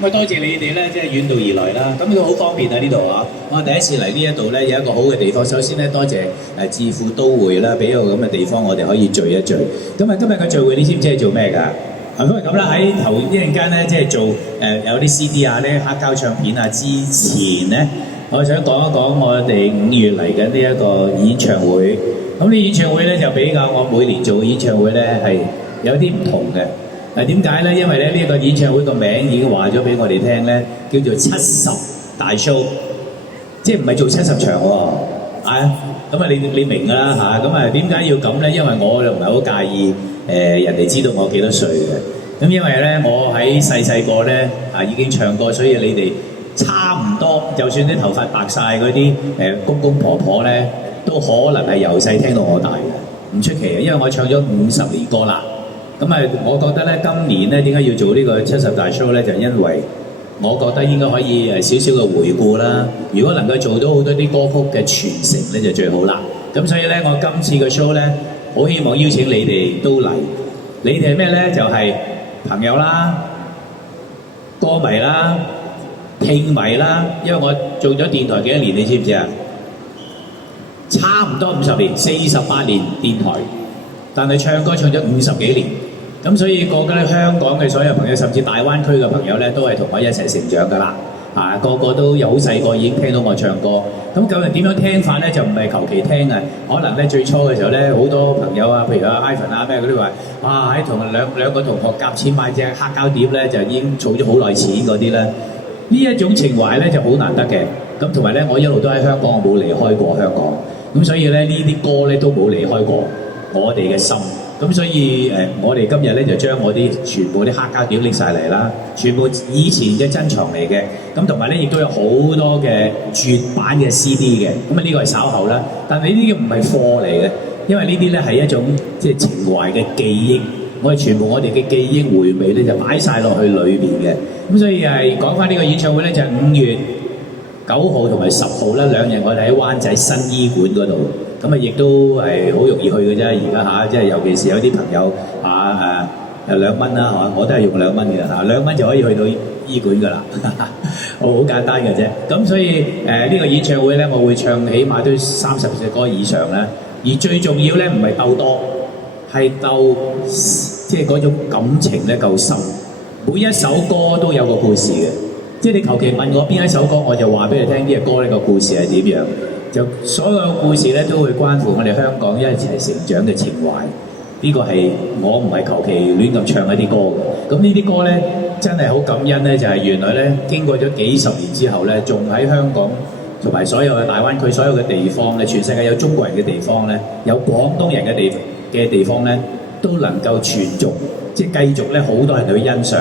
咁啊，多謝你哋咧，即係遠道而來啦。咁都好方便啊呢度啊！我第一次嚟呢一度咧，有一個好嘅地方。首先咧，多謝智庫都會啦，俾一個咁嘅地方，我哋可以聚一聚。咁啊，今日嘅聚會，你知唔知係做咩㗎？因為咁啦，喺頭一陣間咧，即係做有啲 CD 啊、啲黑膠唱片啊之前咧，我想講一講我哋5月嚟緊呢一個演唱會。咁呢演唱會咧就比較我每年做嘅演唱會咧係有啲唔同嘅。點解咧？因為咧呢個演唱會個名已經話咗俾我哋聽咧，叫做70大 show， 即係唔係做70場喎。咁啊你明㗎啦嚇。咁啊點解要咁咧？因為我就唔係好介意人哋知道我幾多歲嘅。咁因為咧我喺細個咧已經唱歌，所以你哋差唔多，就算啲頭髮白晒嗰啲公公婆婆咧，都可能係由細聽到我大嘅，唔出奇嘅。因為我唱咗50年歌啦。咁啊，我覺得咧，今年咧點解要做呢個70大 show 咧？就因為我覺得應該可以少少嘅回顧啦。如果能夠做到好多啲歌曲嘅傳承咧，就最好啦。咁所以咧，我今次嘅 show 咧，好希望邀請你哋都嚟。你哋係咩咧？就係朋友啦、歌迷啦、聽迷啦。因為我做咗電台幾多年，你知唔知啊？差唔多50年，48年電台，但係唱歌唱咗50幾年。咁所以個個咧香港嘅所有朋友，甚至大灣區嘅朋友咧，都係同我一齊成長㗎啦。個個都有好細個已經聽到我唱歌。咁究竟點樣聽法咧？就唔係求其聽啊。可能咧最初嘅時候咧，好多朋友啊，譬如阿 Ivan 啊咩嗰啲話，哇喺同兩個同學夾錢買隻黑膠碟咧，就已經儲咗好耐錢嗰啲咧。呢一種情懷咧就好難得嘅。咁同埋咧，我一路都喺香港，我冇離開過香港。咁所以咧呢啲歌咧都冇離開過我哋嘅心。咁所以我哋今日咧就將我啲全部啲黑膠碟拎晒嚟啦，全部以前嘅珍藏嚟嘅。咁同埋咧亦都有好多嘅絕版嘅 CD 嘅。咁呢個係稍後啦，但係呢啲唔係貨嚟嘅，因為呢啲咧係一種即係情懷嘅記憶。我哋全部我哋嘅記憶回味咧就擺晒落去裏邊嘅。咁所以講翻呢個演唱會咧就係5月9號同埋10號啦，2日我哋喺灣仔新醫館嗰度。咁亦都係好容易去嘅啫，而家即係尤其是有啲朋友2蚊啦我都係用2蚊嘅2蚊就可以去到醫館㗎啦，好簡單嘅啫。咁所以呢個演唱會咧，我會唱起碼都30隻歌以上啦。而最重要咧，唔係鬥多，係鬥即係嗰種感情咧夠深。每一首歌都有個故事嘅，即係你求其問我邊一首歌，我就話俾你聽呢隻歌呢個故事係點樣。就所有嘅故事咧，都會關乎我哋香港一齊成長嘅情懷。呢個係我唔係求其亂咁唱一啲歌嘅。咁呢啲歌咧，真係好感恩咧，就係原來咧經過咗幾十年之後咧，仲喺香港同埋所有嘅大灣區所有嘅地方咧，全世界有中國人嘅地方咧，有廣東人嘅地方咧，都能夠傳續，即係繼續咧好多人去欣賞。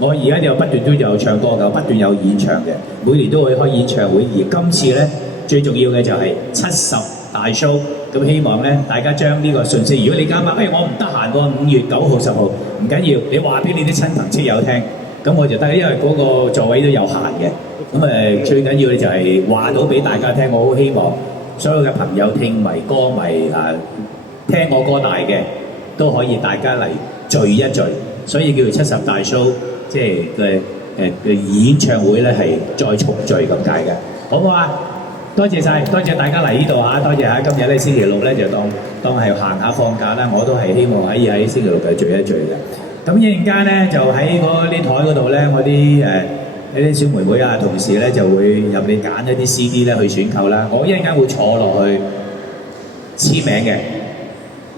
我而家就不斷都有唱歌嘅，不斷有演唱嘅，每年都會開演唱會。而今次咧，最重要嘅就係70大 show， 咁希望咧大家將呢個訊息，如果你啱啱我唔得閒喎，5月9號10號唔緊要，你話俾你啲親朋戚友聽，咁我就得，因為嗰個座位都有限嘅。咁最緊要咧就係話到俾大家聽，我好希望所有嘅朋友、聽迷、歌迷聽我歌大嘅都可以大家嚟聚一聚，所以叫做70大 show， 即係嘅演唱會咧係再重聚咁解嘅，好唔好啊？多謝晒，多謝大家嚟呢度嚇，多謝嚇。今日咧星期六咧就當係行下放假啦，我都係希望可以喺星期六嘅聚一聚嘅。咁一陣間咧就喺嗰啲台嗰度咧，我啲小妹妹啊同事咧就會入嚟揀一啲 CD 咧去選購啦。我一陣間會坐落去簽名嘅。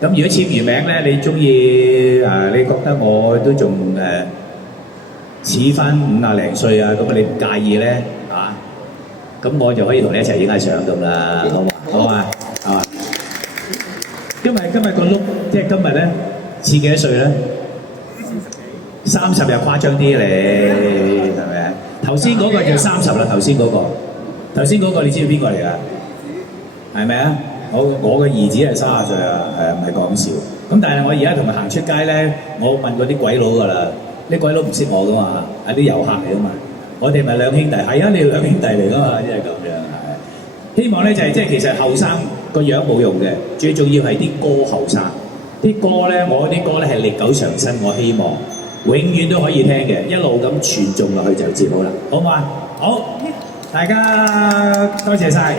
咁如果簽完名咧，你中意你覺得我都仲似翻50零歲啊，咁你唔介意咧咁我就可以同你一齊影下相咁啦，好嘛？好嘛？係嘛？今日個碌，即係今日咧，似幾多歲咧？30又誇張啲你，係咪啊？頭先嗰個就30啦，頭先嗰個你知唔知邊個嚟㗎？係咪啊？我嘅兒子係30歲啊，唔係講笑。咁但係我而家同佢行出街咧，我問過啲鬼佬㗎啦，啲鬼佬唔識我㗎嘛，係啲遊客嚟㗎嘛。我哋咪兩兄弟，係啊，你兩兄弟嚟㗎嘛，即係咁樣係。希望咧就係即係其實後生個樣冇用嘅，最重要係啲歌後生。啲歌咧，我啲歌咧係歷久常新，我希望永遠都可以聽嘅，一路咁傳頌落去就接好啦，好唔好啊？好，大家多謝晒。